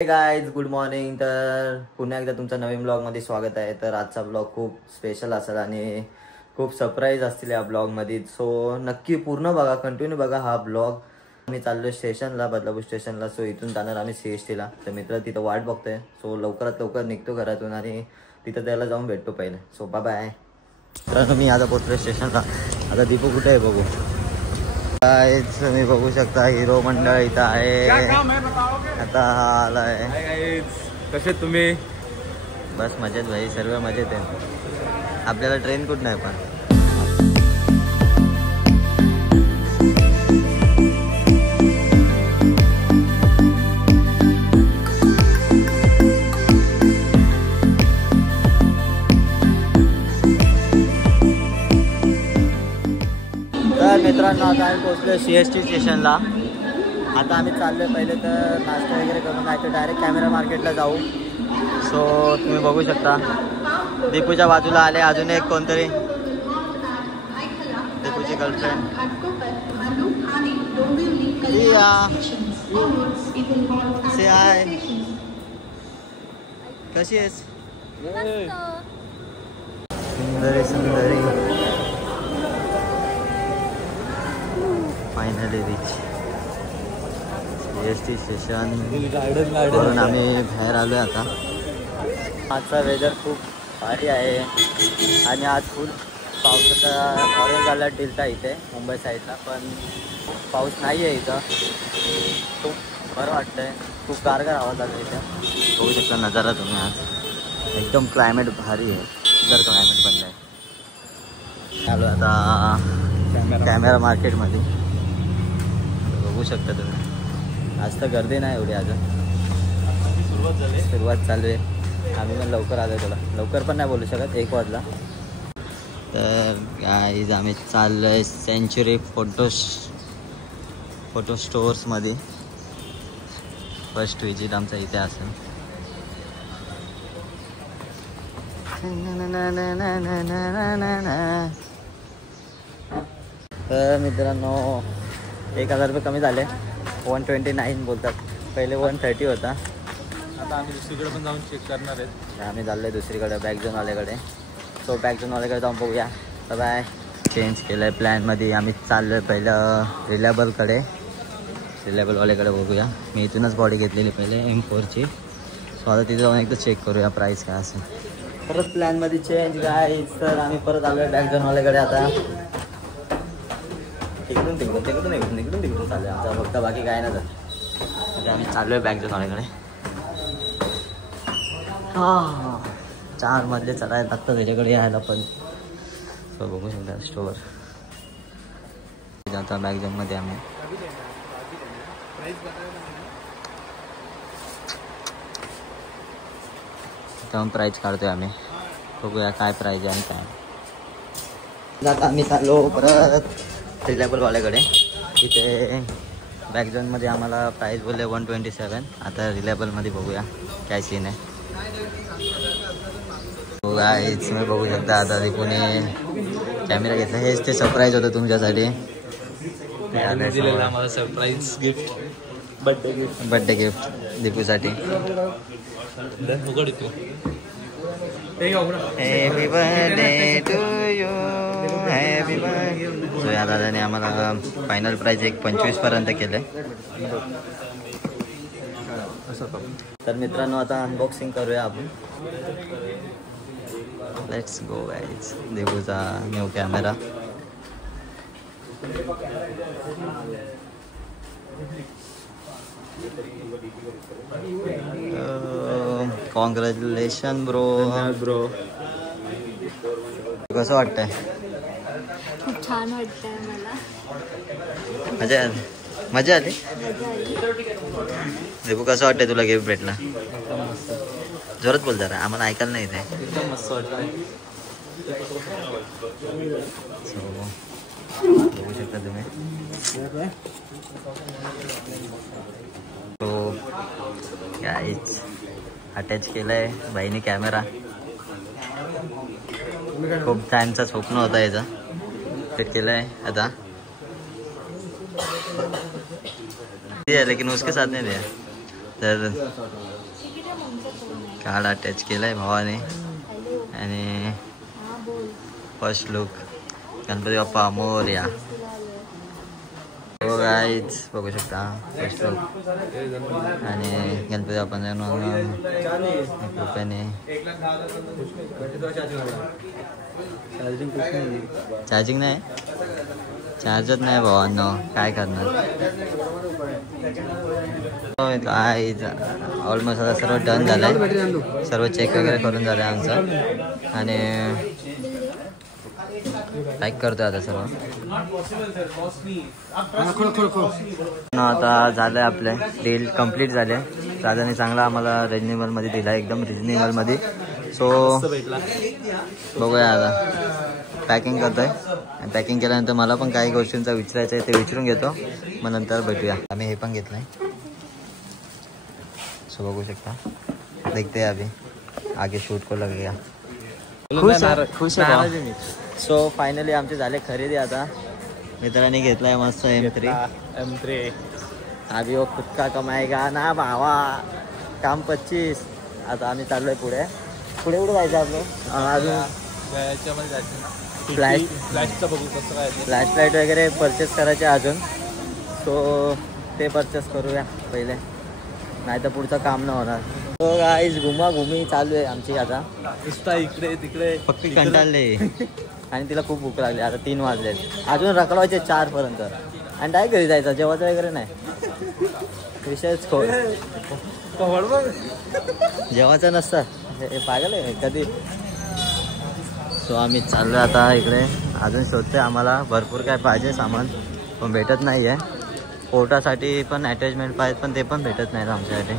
Guys good morning. तर पुन्हा एकदा तुमचं नवीन ब्लॉगमध्ये स्वागत आहे. तर आजचा ब्लॉग खूप स्पेशल असेल आणि खूप सरप्राईज असतील या ब्लॉगमध्ये. सो नक्की पूर्ण बघा, कंटिन्यू बघा हा ब्लॉग. मी चाललो स्टेशनला, बदलापूर स्टेशनला. सो इथून जाणार आम्ही CSTला. तर मित्र तिथं वाट बघतोय. सो लवकरात लवकर निघतो घरातून आणि तिथं त्याला जाऊन भेटतो पहिले. So bye. तर मी आता पोहोचलो स्टेशनला. आता दीपू कुठे आहे बघू. तुम्ही बघू शकता हिरो मंडळ इथं आहे. आता आलाय. कसे तुम्ही? बस मजेत भाई, सर्व मजेत आहे. आपल्याला ट्रेन कुठं नाही पण. तर मित्रांनो आता आम्ही पोहोचलो CST स्टेशनला. आता आम्ही चाललो आहे. पहिले तर नाश्ता वगैरे करून नाही तर डायरेक्ट कॅमेरा मार्केटला जाऊ. सो तुम्ही बघू शकता दीपूच्या बाजूला आले अजून एक कोणतरी, दीपूची गर्लफ्रेंड. कशी आहेस? सुंदरी सुंदरी. फायनली रिच CST स्टेशन वरून आम्ही बाहेर आलो आहे आता. आजचा वेदर खूप भारी आहे आणि आज फुल पावसाचा ऑरेंज अलर्ट दिलता इथे मुंबई साईडला, पण पाऊस नाही आहे इथं. खूप बरं वाटतं आहे. खूप गारगार आवाज आला इथं. बघू शकता नजारा तुम्ही. आज एकदम क्लायमेट भारी आहे. सुंदर क्लायमेट बनलं आहे. आलो आता कॅमेरा मार्केटमध्ये. बघू शकता तुम्ही. आज तर गर्दी नाही एवढी अजून. सुरुवात चालू आहे. आम्ही पण लवकर आलो. थोडा लवकर पण नाही बोलू शकत, 1 वाजला. तर गाईज आम्ही चाललो आहे सेंचुरी फोटो स्टोअर्समध्ये. फर्स्ट विजिट आमचा इथे असेल. तर मित्रांनो 1000 रुपये कमी झाले. 129 बोलतात. पहिले 130 होता. आता आम्ही दुसरीकडे पण जाऊन चेक करणार आहेत. आम्ही चाललो आहे दुसरीकडे बॅक झोनवाल्याकडे. सो बॅक झोनवाल्याकडे जाऊन बघूया. बाय. चेंज केलं आहे प्लॅनमध्ये. आम्ही चाललो आहे पहिलं रिलायबलवाल्याकडे बघूया. मी इथूनच बॉडी घेतलेली पहिले M4ची. सो आता तिथे जाऊन एकदा चेक करूया प्राईस काय असेल. परत प्लॅनमध्ये चेंज काय. तर आम्ही परत आलो आहे बॅक झोनवाल्याकडे. आता इकडून तिकडून चालू आहे आमचा फक्त, बाकी काय नाही. तर आम्ही चाललो आहे बॅक झोनवाल्याकडे. 4 मधले चढायला लागतं त्याच्याकडे यायला पण. सो बघू शकता स्टोअर. आता बॅक झोनमध्ये आम्ही जाऊन प्राईज काढतोय आम्ही. बघूया काय प्राईज आहे आणि काय. आता आम्ही चाललो परत रिलायबलवाल्याकडे. तिथे बॅक झोनमध्ये आम्हाला प्राईस बोलले 127. आता रिलायबलमध्ये बघूया काय सीन आहे. गाईज तुम्ही बघू शकता आता दीपूने कॅमेरा घेतला. हेच ते सरप्राईज होतं तुमच्यासाठी. आम्हाला सरप्राईज गिफ्ट, बर्थडे गिफ्ट दीपूसाठी. Happy birthday to you, happy birthday. So या दादाने आम्हाला फायनल प्राईज 25 पर्यंत केलं. तर मित्रांनो आता अनबॉक्सिंग करूया आपण. Let's go guys. दीपूचा न्यू कॅमेरा. Congratulation bro. कसं वाटतंय? खूप छान वाटतंय मला. मजा आली. दीपू कसं वाटतंय तुला गिफ्ट भेटला? जोरात बोल जरा, आम्हाला ऐकायला नाही येते. एकदम मस्त वाटतंय. बघू शकता तुम्ही. तो गाईच अटॅच केलाय बाईने कॅमेरा. खूप टाइमचा स्वप्न होता याचा. फिट केलाय आता. दिया लेकिन उसके साथ नहीं दिया। तर कार्ड अटॅच केलाय भावाने आणि फर्स्ट लुक गणपती बाप्पा मोरया. हो गाईज बघू शकता फर्स्ट लुक आणि गणपती बाप्पांच्या कृपेने. चार्जिंग नाही, चार्जच नाही भावांनो, काय करणार. ऑलमोस्ट आता सर्व डन झालंय, सर्व चेक वगैरे करून झालंय आमचं आणि लाईक करतोय आता सर्व. आता झालंय आपले डील कम्प्लीट झाले. दादाने चांगला आम्हाला रिजनेबल मध्ये दिला, एकदम रिजनेबल मध्ये. सो बघूया आता पॅकिंग करतोय. पॅकिंग केल्यानंतर मला पण काही गोष्टींचा विचारायचं आहे, ते विचारून घेतो, मग नंतर भेटूया. आम्ही हे पण घेतलंय, सो बघू शकता. देखते अभी आगे शूट को लगेगा. खुश आहे. सो फायनली आमचे झाले खरेदी. आता मित्रांनी घेतलाय मस्त M3. अभी वो खुद का कमाएगा ना भावा, काम 25. आता आम्ही चाललोय पुढे कुठे जायचं आपलं अजून फ्लॅश लाईट वगैरे परचेस करायचे अजून. सो ते परचेस करूया पहिले, नाही तर पुढचं काम न होणार. तो गाईज घुमाघुमी चालू आहे आमची आता, नुसता इकडे तिकडे फक्त कंटाळले. आणि तिला खूप भूक लागली. आता 3 वाजले, अजून रखडवायचे 4 पर्यंत आणि डायरेक्ट घरी जायचं, जेवायचं वगैरे नाही, विषयच खोल. जेवायचं नसतं, हे पागल आहे कधी. सो आम्ही चाललो आता इकडे, अजून शोधतोय. आम्हाला भरपूर काय पाहिजे सामान, पण भेटत नाही आहे. पोटासाठी पण अटॅचमेंट पाहिजे, पण ते पण भेटत नाहीत आमच्यासाठी.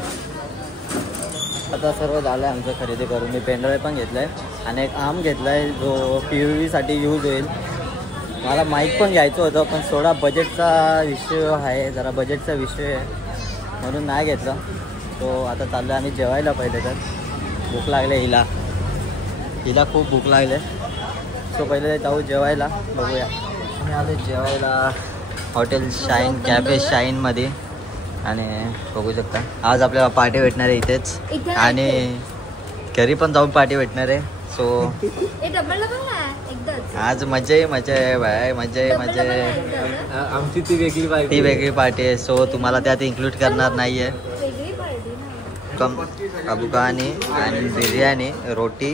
आता सर्व झालं आहे आमचं खरेदी करून. मी पेनड्राईव्ह पण घेतलं आहे आणि एक आर्म घेतला आहे जो PUV यूज होईल. मला माईक पण घ्यायचं होतं, पण थोडा बजेटचा विषय आहे, जरा बजेटचा विषय आहे म्हणून नाही घेतलं. तो आता चाललो आम्ही जेवायला. पहिले तर भूक लागले हिला खूप भूक लागले. सो पहिले जाऊ जेवायला, बघूया. आम्ही आलो जेवायला हॉटेल शाईन, कॅफे शाईनमध्ये. आणि बघू शकता आज आपल्याला पार्टी भेटणार आहे इथेच, आणि घरी पण जाऊन पार्टी भेटणार आहे. सो आज मजा आहे भाई, मजा आहे. आमची ती वेगळी पार्टी आहे. सो तुम्हाला त्यात इन्क्लूड करणार नाही आहे. अबुकानी आणि बिर्याणी, रोटी,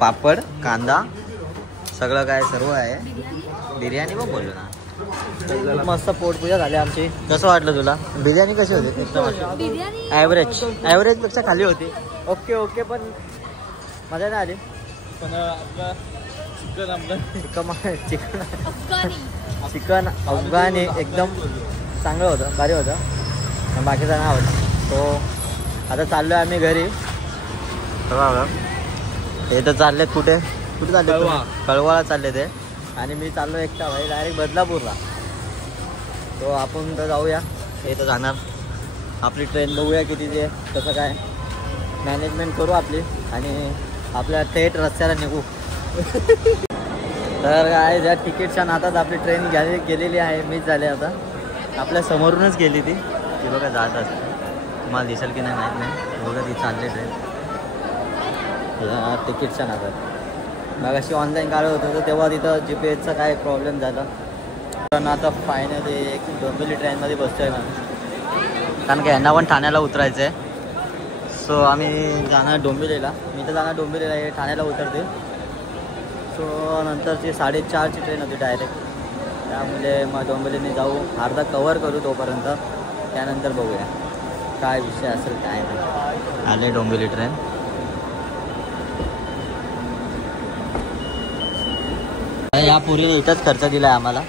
पापड, कांदा, सगळं काय सर्व आहे. बिर्याणी पण बोललो ना. मस्त पोटपूजा झाली आमची. कसं वाटलं तुला? बिर्याणी कशी होती? ॲव्हरेज पेक्षा खाली होती. ओके पण मजा नाही आली. पण चिकन अफगाणी एकदम चांगलं होतं, भारी होतं, बाकीचा नाही आवडतं. तो आता चाललो आहे आम्ही घरी. हे तर चाललेत कुठे चालले? कळवाला चालले ते. आणि मी चाललो एकटा भाई डायरेक्ट बदलापूरला. तो आपण तर जाऊया. हे तर जाणार आपली ट्रेन, बघूया किती ते कसं काय मॅनेजमेंट करू आपली आणि आपल्या थेट रस्त्याला निघू. तर काय ज्या तिकीटच्या नादात आपली ट्रेन गेलेली आहे, मिस झाली. आता आपल्या समोरूनच गेली ती बघा जात असते. तुम्हाला दिसेल की नाही माहीत नाही. बघा ती चालली ट्रेन या तिकीटच्या नादात. मग अशी ऑनलाईन काढत होतं तेव्हा तिथं GPS काय प्रॉब्लेम झाला. पण आता फायनली एक डोंबिवली ट्रेनमध्ये बसतो आहे ना, कारण की यांना पण ठाण्याला उतरायचं आहे. सो आम्ही जाणार डोंबिवलीला. मी तर जाणार डोंबिवलीला, हे ठाण्याला उतरते. सो नंतरची 4:30ची ट्रेन होती डायरेक्ट. त्यामुळे मग डोंबिवलीने जाऊ, अर्धा कवर करू तोपर्यंत, त्यानंतर बघूया काय विषय असेल काय नाही. आले डोंबिवली ट्रेन. या पूर्वी इथंच खर्च दिला आहे आम्हाला.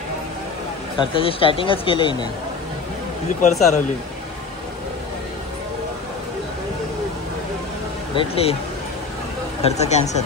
खर्चाची स्टार्टिंगच केली हिने. तुझी पर्स हरवली, भेटली, खर्च कॅन्सल.